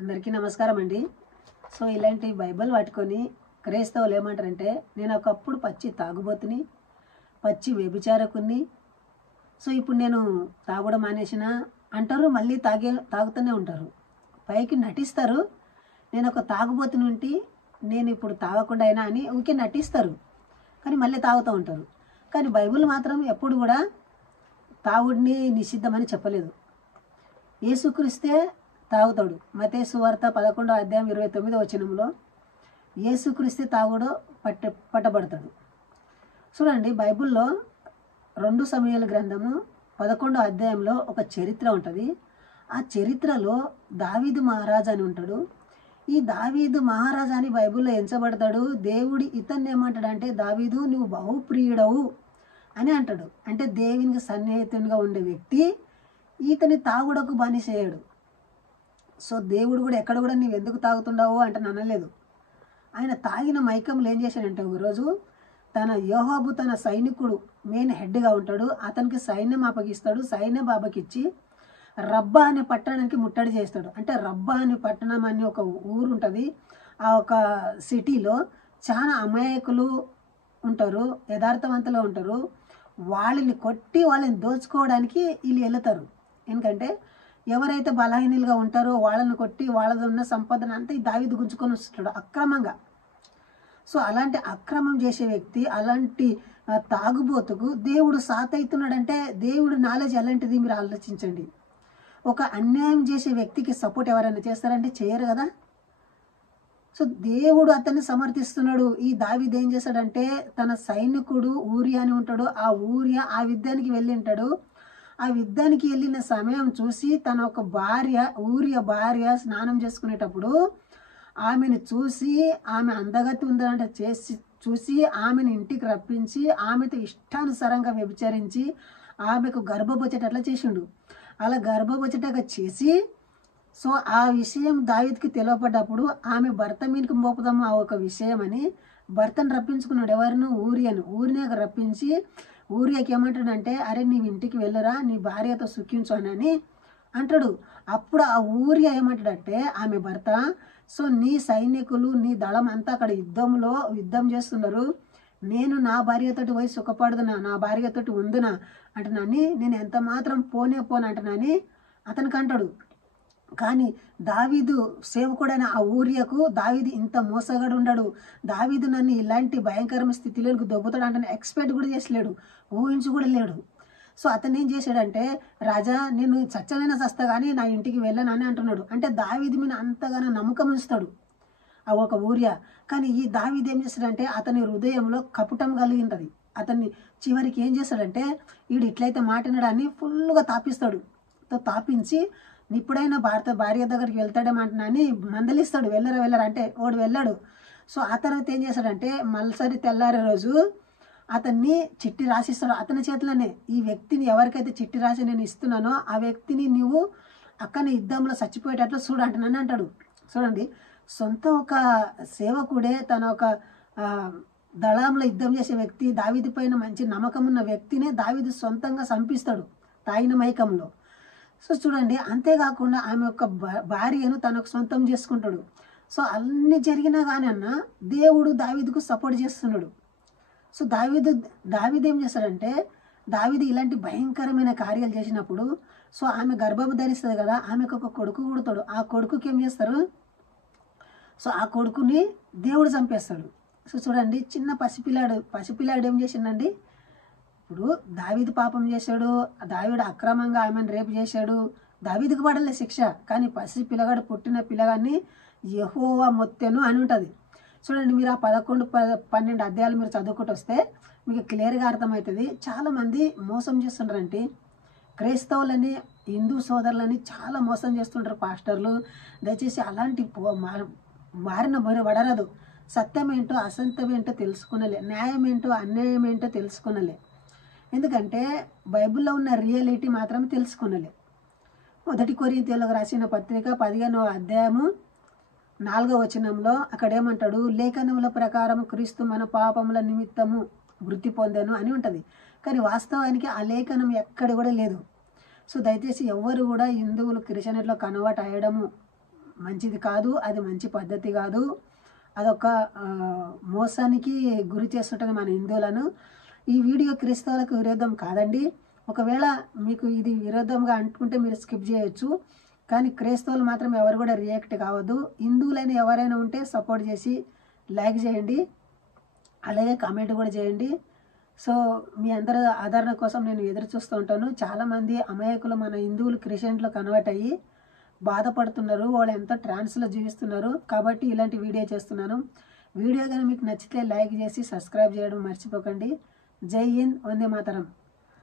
అందరికీ నమస్కారం అండి. సో ఇలాంటి బైబిల్ పట్టుకొని క్రైస్తవులు ఏమంటారంటే, నేను ఒకప్పుడు పచ్చి తాగుబోతుని, పచ్చి వ్యభిచారకుని. సో ఇప్పుడు నేను తాగడం మానేసిన అంటారు. మళ్ళీ తాగుతూనే ఉంటారు. పైకి నటిస్తారు. నేను ఒక తాగుబోతుని ఉంటి, నేను ఇప్పుడు తాగకుండా అయినా అని ఊరికే నటిస్తారు. కానీ మళ్ళీ తాగుతూ ఉంటారు. కానీ బైబిల్ మాత్రం ఎప్పుడు కూడా తాగుడిని నిషిద్ధమని చెప్పలేదు. యేసుక్రీస్తే తాగుతాడు. మత్తయి సువార్త 11:29 యేసుక్రీస్తే తాగుడు పట్టబడతాడు. చూడండి, బైబిల్లో 2 సమూయేలు గ్రంథము 11 ఒక చరిత్ర ఉంటుంది. ఆ చరిత్రలో దావీదు మహారాజు అని ఉంటాడు. ఈ దావీదు మహారాజు అని బైబిల్లో ఎంచబడతాడు. దేవుడి ఇతన్ని ఏమంటాడంటే, దావీదు నువ్వు బహుప్రియుడవు అని అంటాడు. అంటే దేవునికి సన్నిహితునిగా ఉండే వ్యక్తి ఈతని తాగుడకు బానిసేయడు. సో దేవుడు కూడా ఎక్కడ కూడా నీవు ఎందుకు తాగుతుండవు అంటే అనలేదు. ఆయన తాగిన మైకంలో ఏం చేశాడంటే, ఒకరోజు తన యోహాబు తన సైనికుడు మెయిన్ హెడ్గా ఉంటాడు. అతనికి సైన్యం అప్పగిస్తాడు. సైన్యం అప్పగిచ్చి రబ్బా అనే పట్టణానికి ముట్టడి చేస్తాడు. అంటే రబ్బా అనే పట్టణం అనే ఒక ఊరు ఉంటుంది. ఆ ఒక సిటీలో చాలా అమాయకులు ఉంటారు, యథార్థవంతులు ఉంటారు. వాళ్ళని కొట్టి వాళ్ళని దోచుకోవడానికి వీళ్ళు వెళతారు. ఎందుకంటే ఎవరైతే బలహీనులుగా ఉంటారో వాళ్ళని కొట్టి వాళ్ళది ఉన్న సంపదను అంతా ఈ దావీదు గుంజుకొని వస్తాడు అక్రమంగా. సో అలాంటి అక్రమం చేసే వ్యక్తి, అలాంటి తాగుబోతుకు దేవుడు సాతవుతున్నాడంటే దేవుడు నాలెడ్జ్ ఎలాంటిది మీరు ఆలోచించండి. ఒక అన్యాయం చేసే వ్యక్తికి సపోర్ట్ ఎవరైనా చేస్తారంటే చేయరు కదా. సో దేవుడు అతన్ని సమర్థిస్తున్నాడు. ఈ దావీదు ఏం చేశాడంటే, తన సైనికుడు ఊరియా అని ఉంటాడు. ఆ ఊరియా ఆ యుద్ధానికి వెళ్ళింటాడు. ఆ యుద్ధానికి వెళ్ళిన సమయం చూసి తన ఒక ఊరియా భార్య స్నానం చేసుకునేటప్పుడు ఆమెను చూసి, ఆమె అందగతి ఉందంటే చూసి ఆమెను ఇంటికి రప్పించి ఆమెతో ఇష్టానుసారంగా వ్యభిచరించి ఆమెకు గర్భవచ్చేటట్లా చేసిండు. అలా గర్భవచ్చేటగా చేసి, సో ఆ విషయం దావీదుకి తెలియపడ్డప్పుడు ఆమె భర్త మీదకి మోపుదాము ఆ ఒక విషయం అని భర్తను రప్పించుకున్నాడు. ఎవరిను? ఊరినే రప్పించి ఊరియాకి ఏమంటాడంటే, అరే నీవు ఇంటికి వెళ్ళరా, నీ భార్యతో సుఖించు అని అంటాడు. అప్పుడు ఆ ఊరియా ఏమంటాడంటే ఆమె భర్త, సో నీ సైనికులు నీ దళం అంతా అక్కడ యుద్ధం చేస్తున్నారు, నేను నా భార్యతోటి పోయి సుఖపడుదునా, నా భార్యతోటి ఉందునా అంటున్నాని, నేను ఎంత మాత్రం పోను అంటున్నాని అతనికి అంటాడు. కానీ దావీదు సేవకుడైన ఆ ఊరియకు దావీదు ఇంత మోసగాడు ఉండడు, దావీదు నన్ను ఇలాంటి భయంకరమైన స్థితిలోకి దొబ్బుతాడు అంటే ఎక్స్పెక్ట్ కూడా చేసలేడు, ఊహించి కూడా లేడు. సో అతను ఏం చేశాడంటే, రాజా నేను చచ్చనైనా చస్తా కానీ నా ఇంటికి వెళ్ళనని అంటున్నాడు. అంటే దావీదు మీద అంతగానో నమ్మకం ఉంచుతాడు ఆ ఒక ఊరియా. కానీ ఈ దావీదు ఏం చేస్తాడంటే, అతని హృదయంలో కపటం కలిగింటది. అతన్ని చివరికి ఏం చేస్తాడంటే, వీడు ఇట్లయితే మాట్లాడని ఫుల్గా తాపిస్తాడు. తాపించి ఇప్పుడైనా భార్య దగ్గరికి వెళ్తాడేమంటున్నాని మందలిస్తాడు. వెళ్ళరా అంటే వాడు వెళ్ళాడు. సో ఆ తర్వాత ఏం చేస్తాడంటే, మల్సరి తెల్లారే రోజు అతన్ని చిట్టి రాసిస్తాడు అతని చేతిలోనే. ఈ వ్యక్తిని ఎవరికైతే చిట్టి రాసి నేను ఇస్తున్నానో ఆ వ్యక్తిని నువ్వు అక్కని యుద్ధంలో చచ్చిపోయేటట్లు చూడంటున్నాను అంటాడు. చూడండి, సొంత ఒక సేవకుడే తన ఒక దళంలో యుద్ధం చేసే వ్యక్తి, దావీదు పైన మంచి నమ్మకం ఉన్న వ్యక్తినే దావీదు సొంతంగా చంపిస్తాడు తాగిన మైకంలో. సో చూడండి, అంతేకాకుండా ఆమె యొక్క భార్యను తనకు సొంతం చేసుకుంటాడు. సో అన్ని జరిగినా కానీ దేవుడు దావీదుకు సపోర్ట్ చేస్తున్నాడు. సో దావీదు ఏం చేస్తాడంటే, దావీదు ఇలాంటి భయంకరమైన కార్యాలు చేసినప్పుడు, సో ఆమె గర్భం ధరిస్తుంది కదా, ఆమెకు ఒక కొడుకు పుడతాడు. ఆ కొడుకుకి ఏం చేస్తారు, సో ఆ కొడుకుని దేవుడు చంపేస్తాడు. సో చూడండి, చిన్న పసిపిల్లాడు ఏం చేసిండండి, ఇప్పుడు దావీదు పాపం చేశాడు, దావీదు అక్రమంగా ఆమెను రేపు చేశాడు, దావీదుకు పడలే శిక్ష. కానీ పిల్లగాడు పుట్టిన పిల్లగాన్ని యెహోవా మొత్తెను అని ఉంటుంది. చూడండి, మీరు ఆ 11-12 మీరు చదువుకుంటూ వస్తే మీకు క్లియర్గా అర్థమవుతుంది. చాలామంది మోసం చేస్తుంటారంటే, క్రైస్తవులని హిందూ సోదరులని చాలా మోసం చేస్తుంటారు పాస్టర్లు. దయచేసి అలాంటి మారిన పడరాదు. సత్యం ఏంటో అసత్యం ఏంటో తెలుసుకునలే, న్యాయం ఏంటో అన్యాయం ఏంటో తెలుసుకునలే. ఎందుకంటే బైబిల్లో ఉన్న రియాలిటీ మాత్రం తెలుసుకునలే. 1 కొరింథీయులకు రాసిన పత్రిక 15:4 అక్కడ ఏమంటాడు, లేఖనముల ప్రకారం క్రీస్తు మన పాపముల నిమిత్తము వృత్తి పొందాను అని ఉంటుంది. కానీ వాస్తవానికి ఆ లేఖనం ఎక్కడ కూడా లేదు. సో దయచేసి ఎవరు కూడా హిందువులు క్రిస్టియన్లో కన్వర్ట్ అయ్యడము మంచిది కాదు, అది మంచి పద్ధతి కాదు. అదొక మోసానికి గురి చేస్తుంటుంది మన హిందువులను. ఈ వీడియో క్రైస్తవులకు విరోధం కాదండి. ఒకవేళ మీకు ఇది విరోధంగా అనుకుంటే మీరు స్కిప్ చేయొచ్చు. కానీ క్రైస్తవులు మాత్రం ఎవరు కూడా రియాక్ట్ కావద్దు. హిందువులైన ఎవరైనా ఉంటే సపోర్ట్ చేసి లైక్ చేయండి, అలాగే కామెంట్ కూడా చేయండి. సో మీ అందరి ఆదరణ కోసం నేను ఎదురు చూస్తూ ఉంటాను. చాలామంది అమాయకులు మన హిందువులు క్రిస్టియన్లో కన్వర్ట్ అయ్యి బాధపడుతున్నారు, వాళ్ళు ఎంతో ట్రాన్స్లో జీవిస్తున్నారు. కాబట్టి ఇలాంటి వీడియో చేస్తున్నాను. వీడియో కానీ మీకు నచ్చితే లైక్ చేసి సబ్స్క్రైబ్ చేయడం మర్చిపోకండి. జై హింద్, వందే మాతరం.